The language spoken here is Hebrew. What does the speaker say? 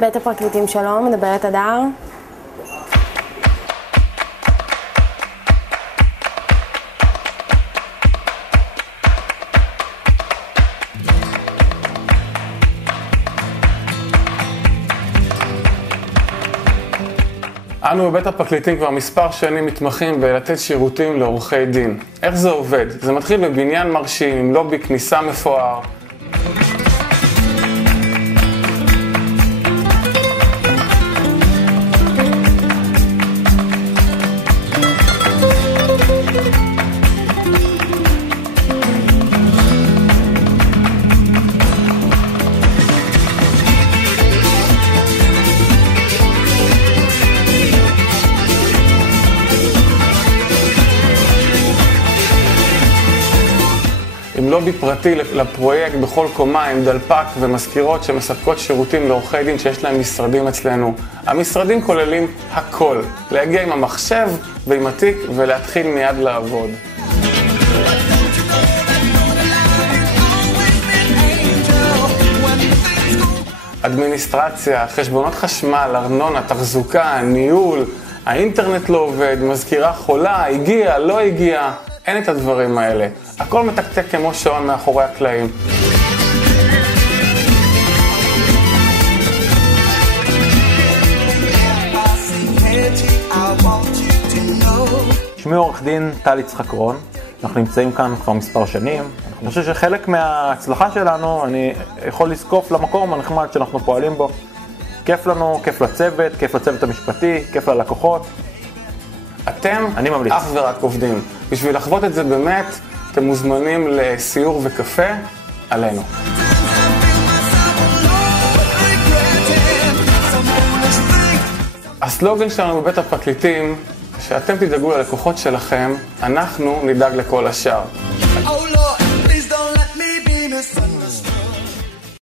בית הפרקליטים שלום, מדברת הדר. אנו בבית הפרקליטים כבר מספר שנים מתמחים בלתת שירותים לעורכי דין. איך זה עובד? זה מתחיל בבניין מרשים, עם לובי כניסה מפואר. עם לובי פרטי לפרויקט בכל קומה, עם דלפק ומזכירות שמספקות שירותים לעורכי דין שיש להם משרדים אצלנו. המשרדים כוללים הכל, להגיע עם המחשב ועם התיק ולהתחיל מיד לעבוד. אדמיניסטרציה, חשבונות חשמל, ארנונה, תחזוקה, ניהול, האינטרנט לא עובד, מזכירה חולה, הגיע, לא הגיע, אין את הדברים האלה. הכל מתקתק כמו שעון מאחורי הקלעים. שמי עורך דין טל יצחק רון, אנחנו נמצאים כאן כבר מספר שנים. אני חושב שחלק מההצלחה שלנו, אני יכול לזקוף למקום הנחמד שאנחנו פועלים בו. כיף לנו, כיף לצוות, כיף לצוות המשפטי, כיף ללקוחות. אני ממליץ. אך ורק עובדים. בשביל לחוות את זה באמת, אתם מוזמנים לסיור וקפה עלינו. הסלוגן שלנו בבית הפרקליטים, שאתם תדאגו ללקוחות שלכם, אנחנו נדאג לכל השאר.